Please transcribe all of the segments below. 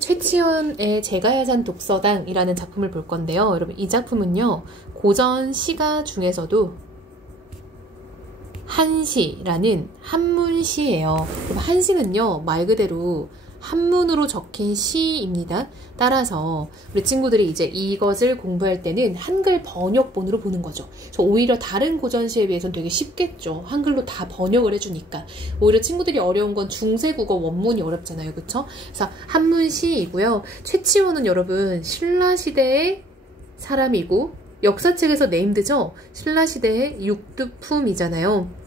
최치원의 제가야잔 독서당이라는 작품을 볼 건데요. 여러분, 이 작품은요, 고전 시가 중에서도 한시라는 한문시예요. 한시는요, 말 그대로 한문으로 적힌 시입니다. 따라서 우리 친구들이 이제 이것을 공부할 때는 한글 번역본으로 보는 거죠. 그래서 오히려 다른 고전시에 비해서는 되게 쉽겠죠. 한글로 다 번역을 해주니까. 오히려 친구들이 어려운 건 중세국어 원문이 어렵잖아요. 그쵸? 그래서 한문시이고요. 최치원은 여러분 신라시대의 사람이고 역사책에서 네임드죠. 신라시대의 육두품이잖아요.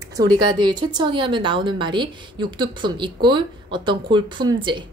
그래서 우리가 늘 최치원이 하면 나오는 말이 육두품 이꼴 어떤 골품제에서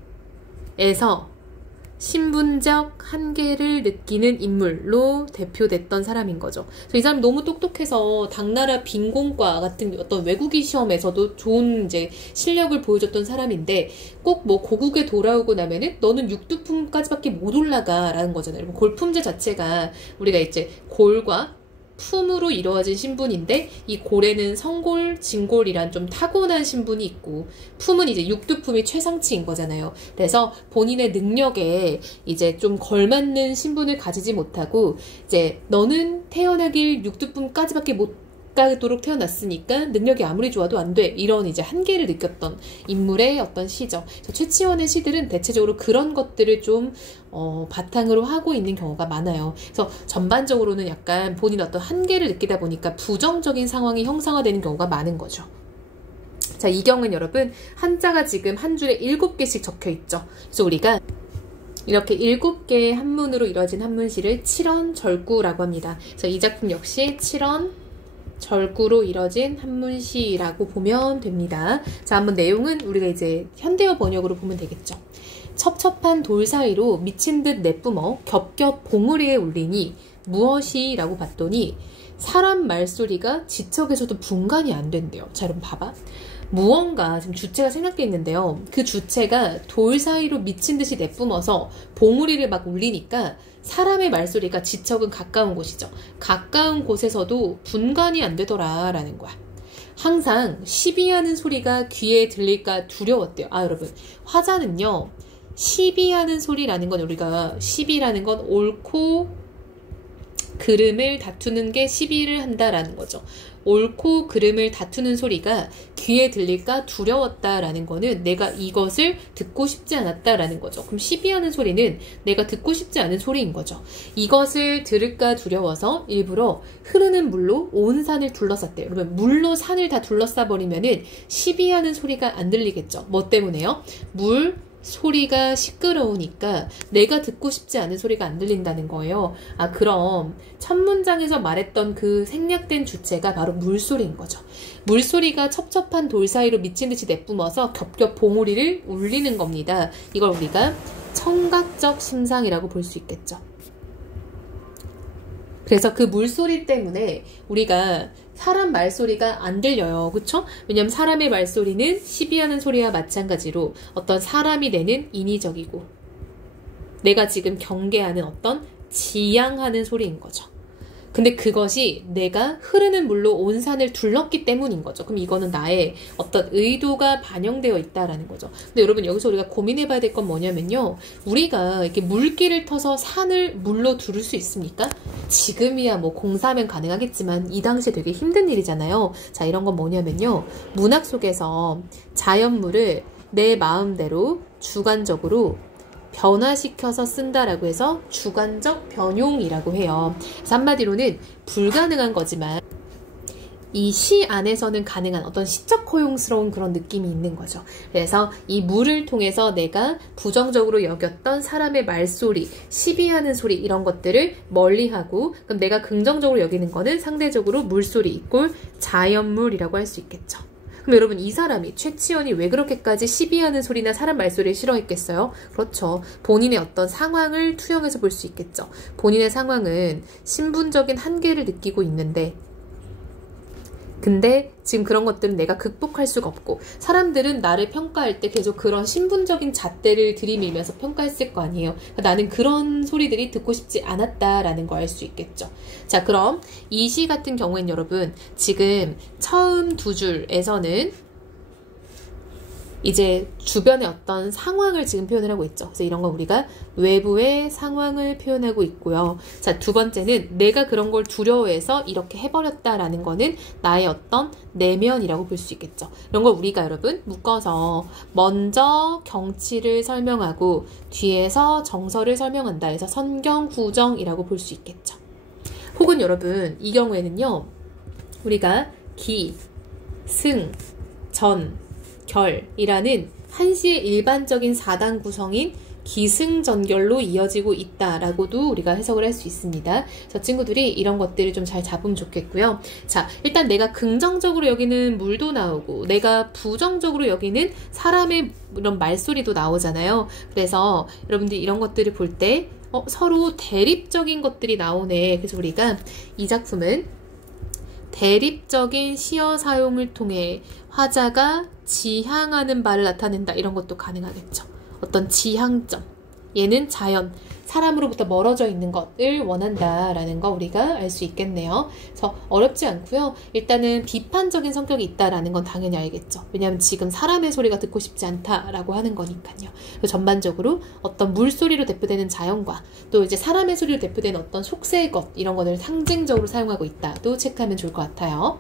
신분적 한계를 느끼는 인물로 대표됐던 사람인 거죠. 그래서 이 사람이 너무 똑똑해서 당나라 빈공과 같은 어떤 외국인 시험에서도 좋은 이제 실력을 보여줬던 사람인데 꼭 뭐 고국에 돌아오고 나면은 너는 육두품까지밖에 못 올라가라는 거잖아요. 골품제 자체가 우리가 이제 골과 품으로 이루어진 신분인데 이 골에는 성골, 진골이란 좀 타고난 신분이 있고 품은 이제 육두품이 최상치인 거잖아요. 그래서 본인의 능력에 이제 좀 걸맞는 신분을 가지지 못하고 이제 너는 태어나길 육두품까지밖에 못 가도록 태어났으니까 능력이 아무리 좋아도 안 돼. 이런 이제 한계를 느꼈던 인물의 어떤 시죠. 최치원의 시들은 대체적으로 그런 것들을 좀 바탕으로 하고 있는 경우가 많아요. 그래서 전반적으로는 약간 본인 어떤 한계를 느끼다 보니까 부정적인 상황이 형상화되는 경우가 많은 거죠. 자, 이 경우는 여러분 한자가 지금 한 줄에 7개씩 적혀 있죠. 그래서 우리가 이렇게 7개의 한문으로 이루어진 한문시를 칠언절구라고 합니다. 그래서 이 작품 역시 절구로 이뤄진 한문시라고 보면 됩니다. 자, 한번 내용은 우리가 이제 현대어 번역으로 보면 되겠죠. 첩첩한 돌 사이로 미친 듯 내뿜어 겹겹 봉우리에 울리니 무엇이? 라고 봤더니 사람 말소리가 지척에서도 분간이 안 된대요. 자, 여러분 봐봐. 무언가 지금 주체가 생각돼 있는데요. 그 주체가 돌 사이로 미친 듯이 내뿜어서 봉우리를 막 울리니까 사람의 말소리가 지척은 가까운 곳이죠. 가까운 곳에서도 분간이 안 되더라라는 거야. 항상 시비하는 소리가 귀에 들릴까 두려웠대요. 아, 여러분, 화자는요, 시비하는 소리라는 건 우리가 시비라는 건 옳고 그름을 다투는 게 시비를 한다라는 거죠. 옳고 그름을 다투는 소리가 귀에 들릴까 두려웠다라는 거는 내가 이것을 듣고 싶지 않았다라는 거죠. 그럼 시비하는 소리는 내가 듣고 싶지 않은 소리인 거죠. 이것을 들을까 두려워서 일부러 흐르는 물로 온 산을 둘러쌌대요. 그러면 물로 산을 다 둘러싸 버리면은 시비하는 소리가 안 들리겠죠. 뭐 때문에요? 물 소리가 시끄러우니까 내가 듣고 싶지 않은 소리가 안 들린다는 거예요. 아, 그럼 첫 문장에서 말했던 그 생략된 주체가 바로 물소리인 거죠. 물소리가 첩첩한 돌 사이로 미친 듯이 내뿜어서 겹겹 봉우리를 울리는 겁니다. 이걸 우리가 청각적 심상이라고 볼 수 있겠죠. 그래서 그 물소리 때문에 우리가 사람 말소리가 안 들려요. 그쵸? 왜냐면 사람의 말소리는 시비하는 소리와 마찬가지로 어떤 사람이 내는 인위적이고 내가 지금 경계하는 어떤 지향하는 소리인 거죠. 근데 그것이 내가 흐르는 물로 온 산을 둘렀기 때문인 거죠. 그럼 이거는 나의 어떤 의도가 반영되어 있다라는 거죠. 근데 여러분 여기서 우리가 고민해봐야 될 건 뭐냐면요. 우리가 이렇게 물길을 터서 산을 물로 두를 수 있습니까? 지금이야 뭐 공사하면 가능하겠지만 이 당시에 되게 힘든 일이잖아요. 자, 이런 건 뭐냐면요. 문학 속에서 자연물을 내 마음대로 주관적으로 변화시켜서 쓴다라고 해서 주관적 변용이라고 해요. 그래서 한마디로는 불가능한 거지만 이 시 안에서는 가능한 어떤 시적 허용스러운 그런 느낌이 있는 거죠. 그래서 이 물을 통해서 내가 부정적으로 여겼던 사람의 말소리, 시비하는 소리 이런 것들을 멀리하고 그럼 내가 긍정적으로 여기는 거는 상대적으로 물소리 이꼴 자연물이라고 할 수 있겠죠. 그럼 여러분 이 사람이 최치원이 왜 그렇게까지 시비하는 소리나 사람 말소리를 싫어했겠어요? 그렇죠. 본인의 어떤 상황을 투영해서 볼 수 있겠죠. 본인의 상황은 신분적인 한계를 느끼고 있는데 근데 지금 그런 것들은 내가 극복할 수가 없고 사람들은 나를 평가할 때 계속 그런 신분적인 잣대를 들이밀면서 평가했을 거 아니에요. 나는 그런 소리들이 듣고 싶지 않았다라는 거 알 수 있겠죠. 자, 그럼 이 시 같은 경우엔 여러분 지금 처음 두 줄에서는 이제 주변의 어떤 상황을 지금 표현을 하고 있죠. 그래서 이런 거 우리가 외부의 상황을 표현하고 있고요. 자, 두 번째는 내가 그런 걸 두려워해서 이렇게 해버렸다라는 거는 나의 어떤 내면이라고 볼 수 있겠죠. 이런 걸 우리가 여러분 묶어서 먼저 경치를 설명하고 뒤에서 정서를 설명한다 해서 선경후정이라고 볼 수 있겠죠. 혹은 여러분 이 경우에는요. 우리가 기, 승, 전, 결이라는 한시의 일반적인 4단 구성인 기승전결로 이어지고 있다라고도 우리가 해석을 할 수 있습니다. 그래서 친구들이 이런 것들을 좀 잘 잡으면 좋겠고요. 자, 일단 내가 긍정적으로 여기는 물도 나오고 내가 부정적으로 여기는 사람의 이런 말소리도 나오잖아요. 그래서 여러분들이 이런 것들을 볼 때 서로 대립적인 것들이 나오네. 그래서 우리가 이 작품은 대립적인 시어 사용을 통해 화자가 지향하는 바를 나타낸다. 이런 것도 가능하겠죠. 어떤 지향점. 얘는 자연, 사람으로부터 멀어져 있는 것을 원한다라는 거 우리가 알 수 있겠네요. 그래서 어렵지 않고요. 일단은 비판적인 성격이 있다라는 건 당연히 알겠죠. 왜냐하면 지금 사람의 소리가 듣고 싶지 않다라고 하는 거니까요. 전반적으로 어떤 물소리로 대표되는 자연과 또 이제 사람의 소리로 대표되는 어떤 속세의 것 이런 것을 상징적으로 사용하고 있다도 체크하면 좋을 것 같아요.